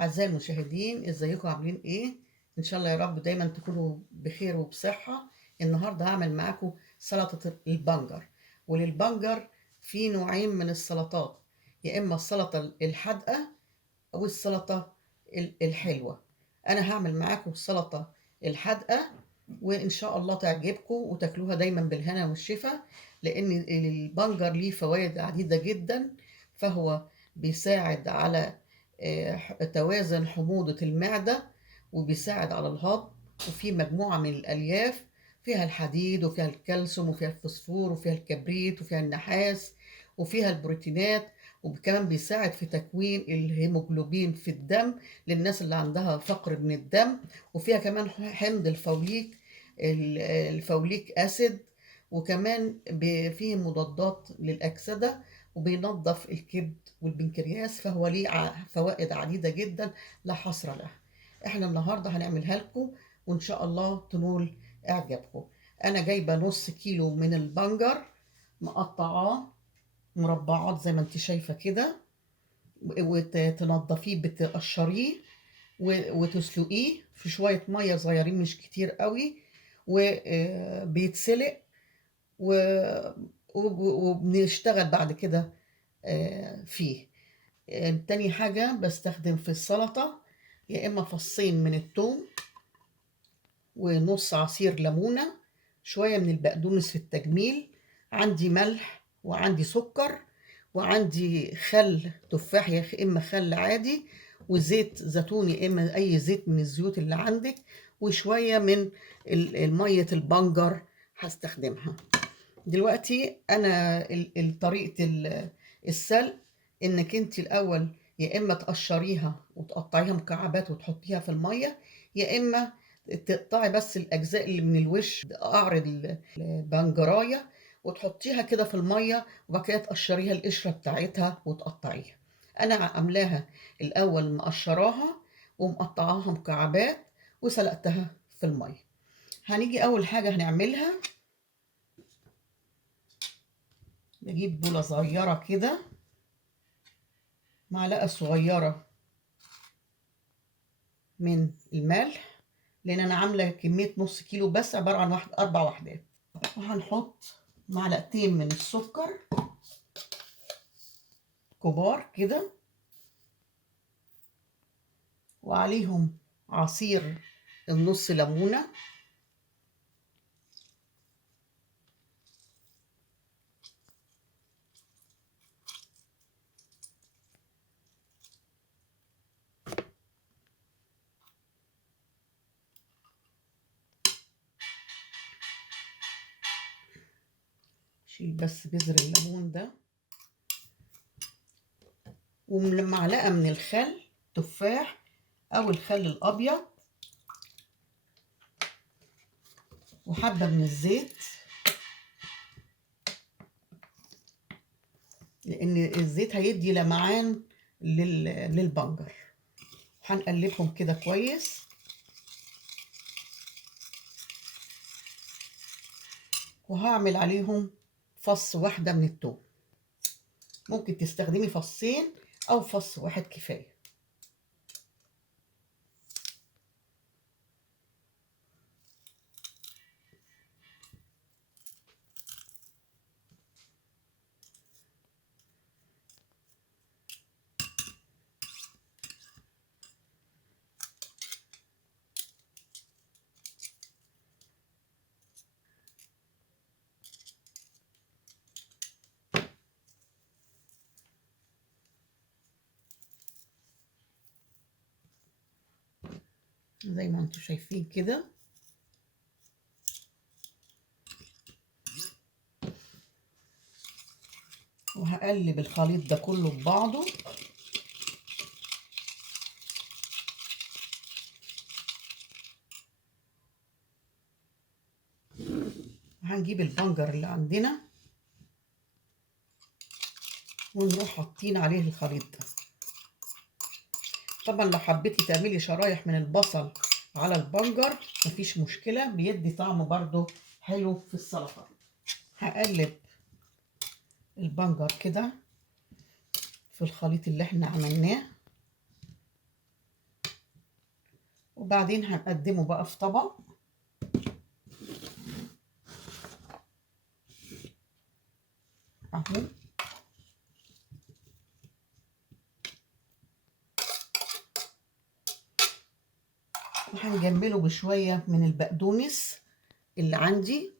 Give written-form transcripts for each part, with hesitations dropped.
أعزائي المشاهدين، ازيكم عاملين ايه؟ ان شاء الله يا رب دايما تكونوا بخير وبصحة. النهاردة هعمل معاكم سلطة البنجر. وللبنجر في نوعين من السلطات، يا اما السلطة الحادقة او السلطة الحلوة. انا هعمل معاكم السلطة الحادقة، وان شاء الله تعجبكم وتاكلوها دايما بالهنا والشفا، لان البنجر ليه فوائد عديدة جدا. فهو بيساعد على توازن حموضة المعدة، وبيساعد على الهضم، وفيه مجموعة من الألياف، فيها الحديد وفيها الكالسيوم وفيها الفوسفور وفيها الكبريت وفيها النحاس وفيها البروتينات. وكمان بيساعد في تكوين الهيموجلوبين في الدم للناس اللي عندها فقر من الدم. وفيها كمان حمض الفوليك، الفوليك أسيد. وكمان فيه مضادات للأكسدة، وبينظف الكبد والبنكرياس. فهو ليه فوائد عديدة جدا لا حصر لها. احنا النهاردة هنعملها لكم، وان شاء الله تنول اعجابكم. انا جايبة نص كيلو من البنجر، مقطعاه مربعات زي ما انت شايفة كده، وتنضفيه بتقشريه وتسلقيه في شوية مية صغيرين مش كتير قوي، وبيتسلق. وبنشتغل بعد كده فيه. تاني حاجة بستخدم في السلطة يا إما فصين من الثوم، ونص عصير ليمونة، شوية من البقدونس في التجميل، عندي ملح وعندي سكر، وعندي خل تفاح يا إما خل عادي، وزيت زيتون يا إما أي زيت من الزيوت اللي عندك، وشوية من مية البنجر هستخدمها. دلوقتي انا طريقه السلق، انك انت الاول يا اما تقشريها وتقطعيها مكعبات وتحطيها في الميه، يا اما تقطعي بس الاجزاء اللي من الوش، قعر البنجرايه، وتحطيها كده في الميه، وبعد كده تقشريها القشره بتاعتها وتقطعيها. انا عاملاها الاول مقشراها ومقطعاها مكعبات وسلقتها في الميه. هنيجي اول حاجه هنعملها، نجيب بولة صغيرة كده، معلقة صغيرة من الملح، لأن أنا عاملة كمية نص كيلو بس، عبارة عن 4 وحدات. وهنحط معلقتين من السكر كبار كده، وعليهم عصير النص ليمونة، شيل بس بذر الليمون ده، ومعلقة من الخل تفاح أو الخل الأبيض، وحبة من الزيت، لأن الزيت هيدي لمعان للبنجر. هنقلبهم كده كويس، وهعمل عليهم فص واحدة من التوم. ممكن تستخدمي فصين أو فص واحد كفاية. زي ما انتم شايفين كده. وهقلب الخليط ده كله ببعضه. هنجيب البنجر اللي عندنا ونروح حاطين عليه الخليط ده. طبعا لو حبيتي تعملي شرايح من البصل على البنجر مفيش مشكلة، بيدي طعم برضو حلو في السلطة. هقلب البنجر كده في الخليط اللي احنا عملناه. وبعدين هنقدمه بقى في طبق. اهو. وهنجمله بشوية من البقدونس اللي عندي.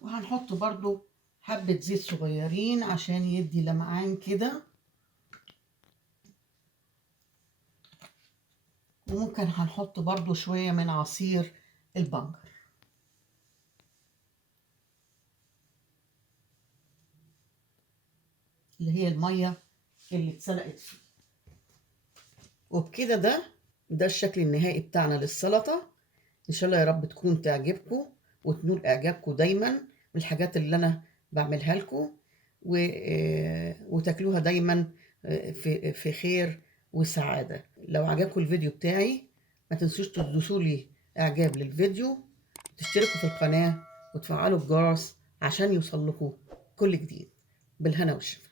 وهنحط برضو حبة زيت صغيرين عشان يدي لمعان كده. وممكن هنحط برضو شوية من عصير البنجر اللي هي المية اللي اتسلقت فيه. وبكده ده الشكل النهائي بتاعنا للسلطة. ان شاء الله يا رب تكون تعجبكم وتنول اعجابكم دايما بالحاجات اللي انا بعملها لكم، وتاكلوها دايما في خير وسعادة. لو عجبكم الفيديو بتاعي ما تنسوش تدوسوا لي اعجاب للفيديو، تشتركوا في القناة وتفعلوا الجرس عشان يوصل لكم كل جديد. بالهنا والشفا.